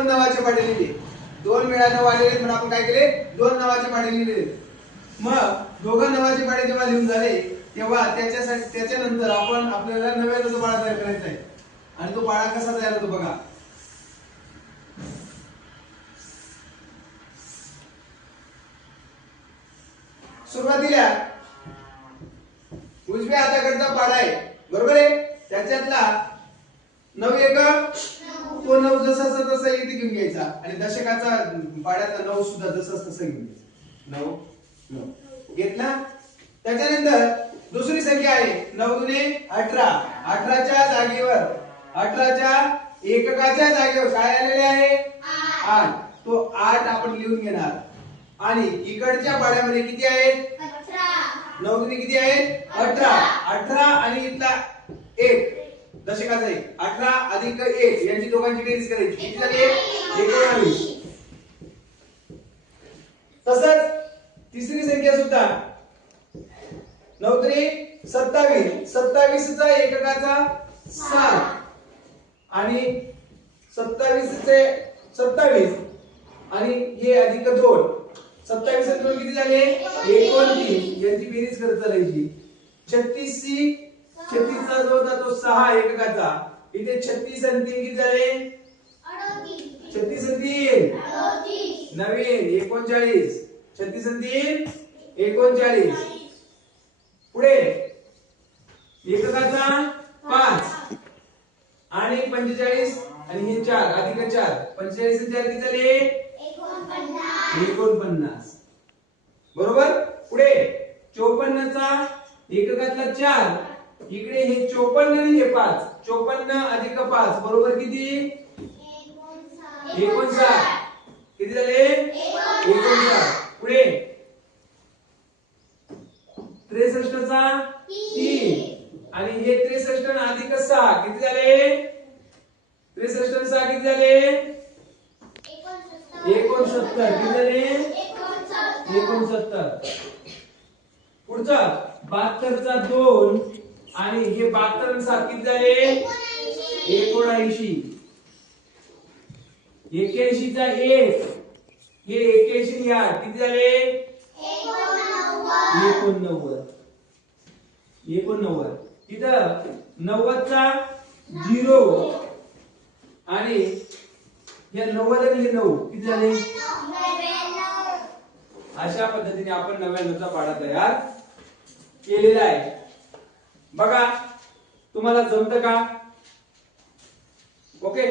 दोन नावाचे पाढे लिहिले, दोन वेळा नाव आलेले म्हणून आपण काय केले, दोन नावाचे पाढे लिहिले. मग दोघं नावाचे पाढे जेव्हा लिहून झाले तेव्हा त्याच्यानंतर आपण आपल्याला नव्यानं तो पाढा तयार करायचा आहे. आणि तो पाढा कसा तयार होतो बघा. सुरुवातीला उजव्या हाताकडचा पाढा आहे, बरोबर आहे. त्याच्यातला 9 एक तो 9 जसा तसा इथे घेऊन घ्यायचा आणि दशकाचा पाढ्याचा 9 सुद्धा जसा तसा घेऊन घ्यायचा. 9 9 घेतला. त्याच्यानंतर दुसरी संख्या आहे 9 दुने 18. 18च्या जागेवर 18च्या एककाच्या जागेवर काय आलेले आहे 8. तो 8 आपण लिहून घेणार. आणि इकडच्या पाढ्यामध्ये किती आहे 18. 9 दुने किती आहे 18. 18 आणि इथला 1 दशकाचा 1. 18 अधिक 1 यांची दोघांची बेरीज करायची. किती झाली 19. तसंच तिसरी संख्या सुद्धा 9 दुने 27. 27 चा एककाचा 7 आणि 27 चे 27 आणि हे अधिक 2. 27 आणि 2 किती झाले 29 यांची बेरीज करत चालायची. 36 चा जो होता तो 6 एककाचा. इथे 36 आणि 3 किती झाले 36 आणि 3 नवीन 39. 36 आणि 3 39. पुढे एककाचा 5 आणि 45 आणि हे 4 अधिक 4. 45 आणि 4 किती झाले 49. बरोबर. पुढे 54 चा एककातला 4. इकडे हे 54 आणि हे 5. 54 अधिक 5 बरोबर किती 59. किती झाले 59. पुढे 63 चा 3 आणि हे 63 अधिक 6 किती झाले 63 आणि 6 किती झाले 69. किती झाले 69. पुढचा 72 चा 2 आणि हे 72 आणि 7 किती झाले 79. 81 चा 1 हे 81 या किती झाले 89. इथं 90 चा 0 आणि या 90 आणि हे 9 किती झाले. अशा पद्धतीने आपण 99 चा पाढा तयार केलेला आहे. बघा तुम्हाला जमतं का. ओके.